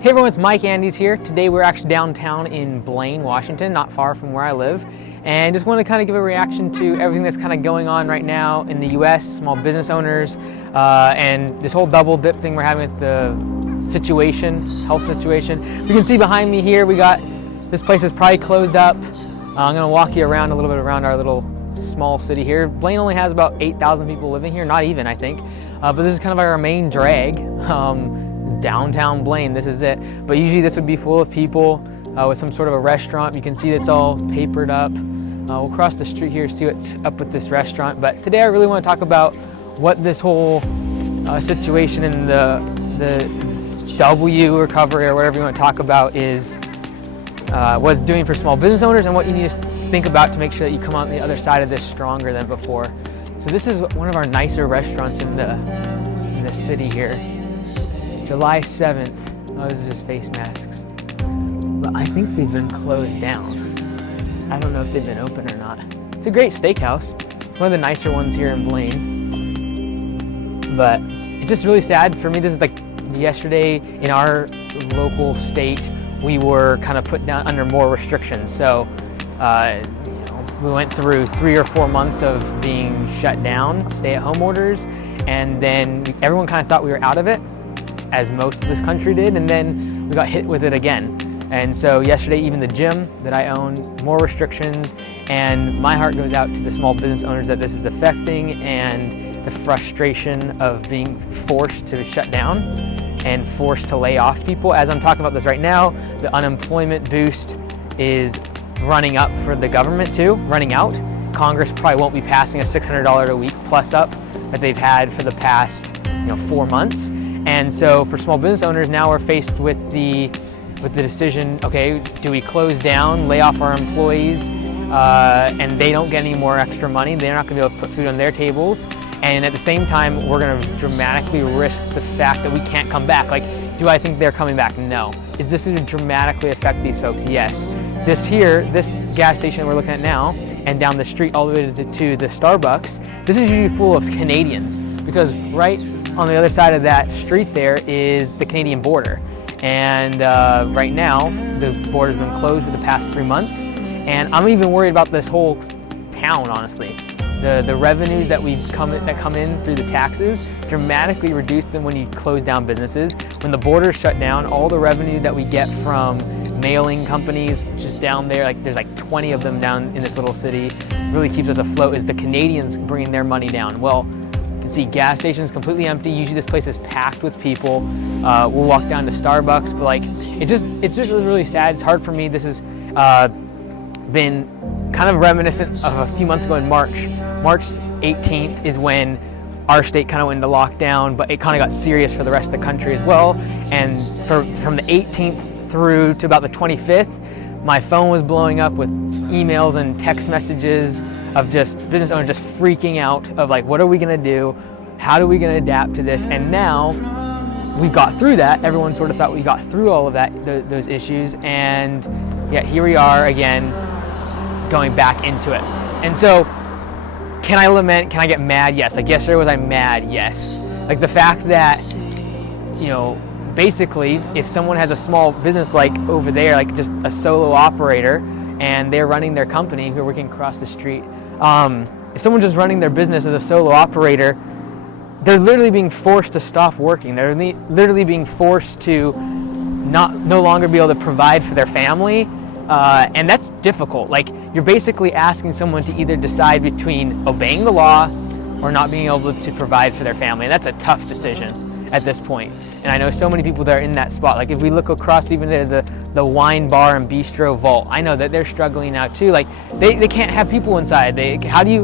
Hey everyone, it's Mike Andes here. Today we're actually downtown in Blaine, Washington, not far from where I live. And just want to kind of give a reaction to everything that's kind of going on right now in the US, small business owners, and this whole double dip thing we're having with the situation, health situation. You can see behind me here, this place is probably closed up. I'm going to walk you around a little bit around our little small city here. Blaine only has about 8,000 people living here, not even I think. But this is kind of our main drag. Downtown Blaine, this is it. But usually this would be full of people with some sort of a restaurant. You can see it's all papered up. We'll cross the street here, see what's up with this restaurant. But today I really want to talk about what this whole situation in the W recovery, or whatever you want to talk about, is what it's doing for small business owners, and what you need to think about to make sure that you come out on the other side of this stronger than before. So this is one of our nicer restaurants in the city here. July 7th. Oh, this is just face masks. But I think they've been closed down. I don't know if they've been open or not. It's a great steakhouse. One of the nicer ones here in Blaine. But it's just really sad for me. This is like yesterday in our local state, we were kind of put down under more restrictions. So we went through 3 or 4 months of being shut down, stay-at-home orders, and then everyone kind of thought we were out of it, as most of this country did, and then we got hit with it again. And so yesterday, even the gym that I own, more restrictions, and my heart goes out to the small business owners that this is affecting, and the frustration of being forced to shut down and forced to lay off people. As I'm talking about this right now, the unemployment boost is running up for the government too, running out. Congress probably won't be passing a $600 a week plus up that they've had for the past 4 months. And so for small business owners, now we're faced with the decision, okay, do we close down, lay off our employees, and they don't get any more extra money, they're not gonna be able to put food on their tables, and at the same time, we're gonna dramatically risk the fact that we can't come back. Like, do I think they're coming back? No. Is this gonna dramatically affect these folks? Yes. This gas station we're looking at now, and down the street all the way to the Starbucks, this is usually full of Canadians, because right on the other side of that street there is the Canadian border. And right now, the border's been closed for the past 3 months. And I'm even worried about this whole town, honestly. The revenues that come in through the taxes dramatically reduced than when you close down businesses. When the border's shut down, all the revenue that we get from mailing companies just down there, like there's like 20 of them down in this little city, really keeps us afloat, is the Canadians bringing their money down. Well, see, gas stations completely empty. Usually this place is packed with people. We'll walk down to Starbucks, but like it's just really sad. It's hard for me. This has been kind of reminiscent of a few months ago in March. March 18th is when our state kind of went into lockdown, but it kind of got serious for the rest of the country as well. And from the 18th through to about the 25th, my phone was blowing up with emails and text messages of just business owners just freaking out of like, what are we gonna do? How are we gonna adapt to this? And now we got through that. Everyone sort of thought we got through all of that, those issues, and yet here we are again, going back into it. And so, can I lament? Can I get mad? Yes. Like yesterday, was I mad? Yes. Like the fact that, basically, if someone has a small business like over there, like just a solo operator, and they're running their company, who are working across the street, if someone's just running their business as a solo operator, they're literally being forced to stop working. They're literally being forced to no longer be able to provide for their family, and that's difficult. Like, you're basically asking someone to either decide between obeying the law or not being able to provide for their family, and that's a tough decision at this point. And I know so many people that are in that spot. Like if we look across even the wine bar and bistro vault, I know that they're struggling now too. Like they can't have people inside. How do you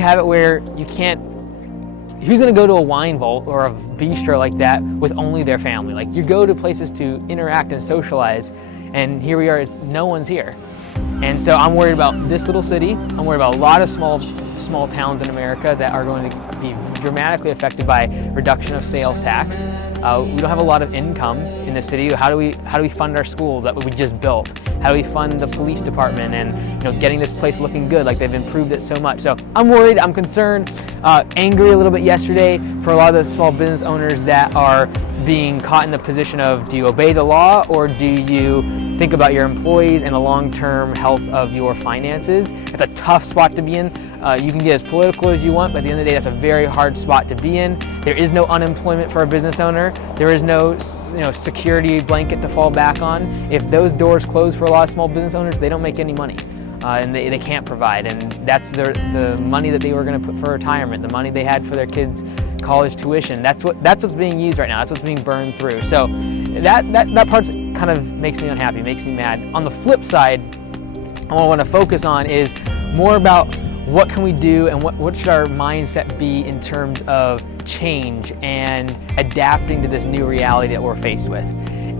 have it where you can't? Who's gonna go to a wine vault or a bistro like that with only their family? Like, you go to places to interact and socialize, and here we are, no one's here. And so I'm worried about this little city. I'm worried about a lot of small small towns in America that are going to be dramatically affected by reduction of sales tax. We don't have a lot of income in the city. How do we fund our schools that we just built? How do we fund the police department and getting this place looking good? Like, they've improved it so much. So I'm worried, I'm concerned, angry a little bit yesterday for a lot of the small business owners that are being caught in the position of, do you obey the law or do you think about your employees and the long-term health of your finances? It's a tough spot to be in. You can get as political as you want, but at the end of the day, that's a very hard spot to be in. There is no unemployment for a business owner. There is no security blanket to fall back on. If those doors close for a lot of small business owners, they don't make any money. And they can't provide, and that's the money that they were going to put for retirement, the money they had for their kids' college tuition. That's what's being used right now. That's what's being burned through. So that part kind of makes me unhappy, makes me mad. On the flip side, what I want to focus on is more about what can we do and what should our mindset be in terms of change and adapting to this new reality that we're faced with.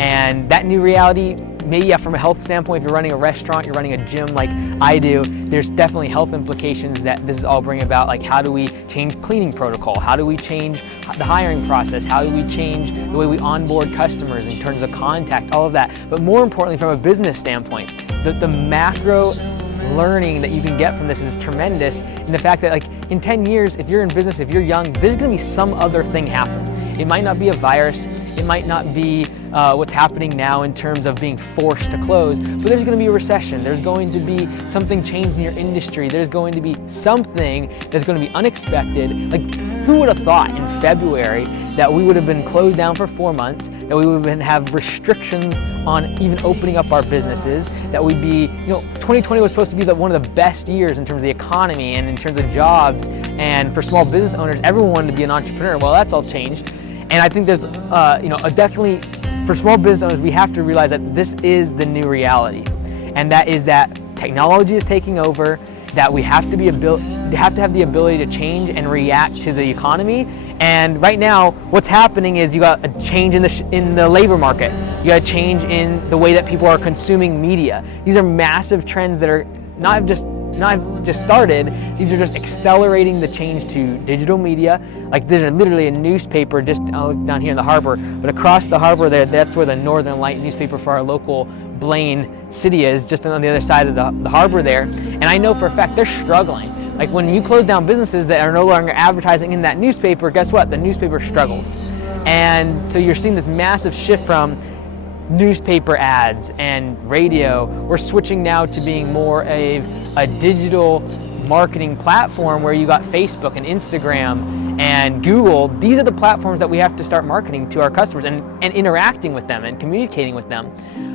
And that new reality, maybe from a health standpoint, if you're running a restaurant, you're running a gym like I do, there's definitely health implications that this is all bringing about. Like, how do we change cleaning protocol? How do we change the hiring process? How do we change the way we onboard customers in terms of contact, all of that. But more importantly, from a business standpoint, the macro learning that you can get from this is tremendous, in the fact that, like, in 10 years, if you're in business, if you're young, there's going to be some other thing happen. It might not be a virus, it might not be what's happening now in terms of being forced to close, but there's going to be a recession, there's going to be something changed in your industry, there's going to be something that's going to be unexpected. Like, who would have thought in February that we would have been closed down for 4 months, that we would have restrictions on even opening up our businesses, that we'd be, 2020 was supposed to be one of the best years in terms of the economy and in terms of jobs, and for small business owners, everyone wanted to be an entrepreneur. Well, that's all changed. And I think there's, definitely, for small business owners, we have to realize that this is the new reality, and that is that technology is taking over. That we have to have the ability to change and react to the economy. And right now, what's happening is you got a change in the labor market. You got a change in the way that people are consuming media. These are massive trends that are not just started, these are just accelerating the change to digital media. Like, there's literally a newspaper just down here in the harbor, but across the harbor there, that's where the Northern Light newspaper for our local Blaine city is, just on the other side of the harbor there. And I know for a fact they're struggling. Like, when you close down businesses that are no longer advertising in that newspaper, guess what? The newspaper struggles. And so you're seeing this massive shift from newspaper ads and radio. We're switching now to being more of a digital marketing platform where you got Facebook and Instagram and Google. These are the platforms that we have to start marketing to our customers and interacting with them and communicating with them.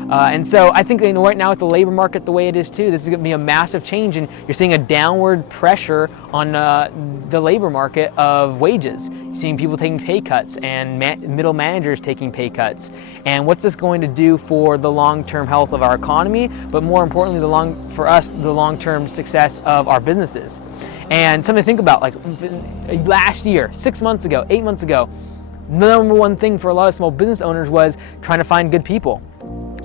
And so I think right now with the labor market the way it is too, this is going to be a massive change, and you're seeing a downward pressure on the labor market of wages. You're seeing people taking pay cuts and middle managers taking pay cuts. And what's this going to do for the long-term health of our economy, but more importantly, for us, the long-term success of our businesses? And something to think about, like last year, 6 months ago, 8 months ago, the number one thing for a lot of small business owners was trying to find good people.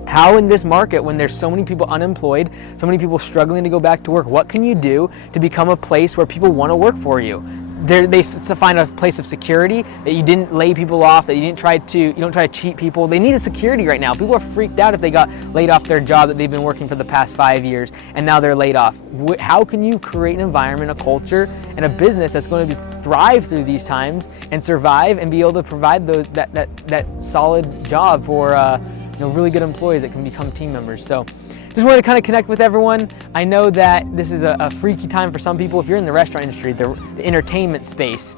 How in this market, when there's so many people unemployed, so many people struggling to go back to work, what can you do to become a place where people want to work for you? They find a place of security, that you didn't lay people off, that you don't try to cheat people. They need a security right now. People are freaked out if they got laid off their job that they've been working for the past 5 years and now they're laid off. How can you create an environment, a culture, and a business that's going to thrive through these times and survive and be able to provide that solid job for really good employees that can become team members? So just wanted to kind of connect with everyone. I know that this is a freaky time for some people. If you're in the restaurant industry, the entertainment space,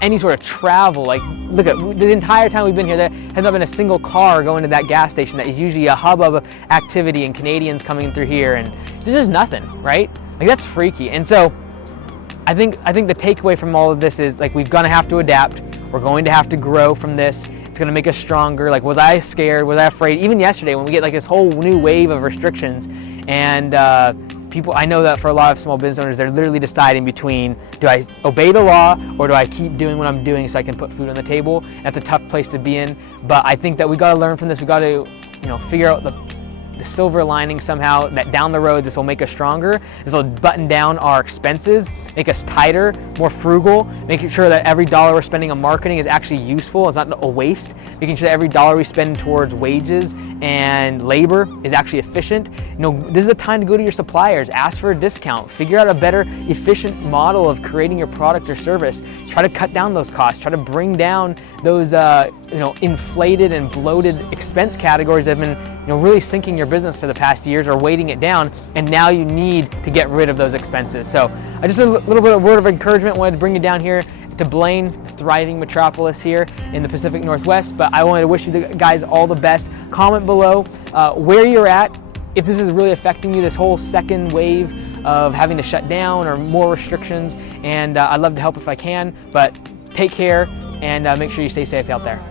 any sort of travel, like look at the entire time we've been here, there has not been a single car going to that gas station that is usually a hub of activity and Canadians coming through here, and there's just nothing, right? Like, that's freaky. And so I think the takeaway from all of this is, like, we're gonna have to adapt. We're going to have to grow from this. It's going to make us stronger. Like, was I scared? Was I afraid? Even yesterday when we get like this whole new wave of restrictions, and people, I know that for a lot of small business owners, they're literally deciding between, do I obey the law or do I keep doing what I'm doing so I can put food on the table? That's a tough place to be in. But I think that we got to learn from this. We got to, figure out the silver lining somehow that down the road this will make us stronger. This will button down our expenses, make us tighter, more frugal, making sure that every dollar we're spending on marketing is actually useful, it's not a waste, making sure that every dollar we spend towards wages and labor is actually efficient. This is the time to go to your suppliers, ask for a discount, figure out a better, efficient model of creating your product or service. Try to cut down those costs, try to bring down those inflated and bloated expense categories that have been really sinking your business for the past years or weighting it down, and now you need to get rid of those expenses. So just a little bit of word of encouragement, wanted to bring you down here to Blaine, the thriving metropolis here in the Pacific Northwest, but I wanted to wish you guys all the best. Comment below where you're at, if this is really affecting you, this whole second wave of having to shut down or more restrictions, and I'd love to help if I can, but take care and make sure you stay safe out there.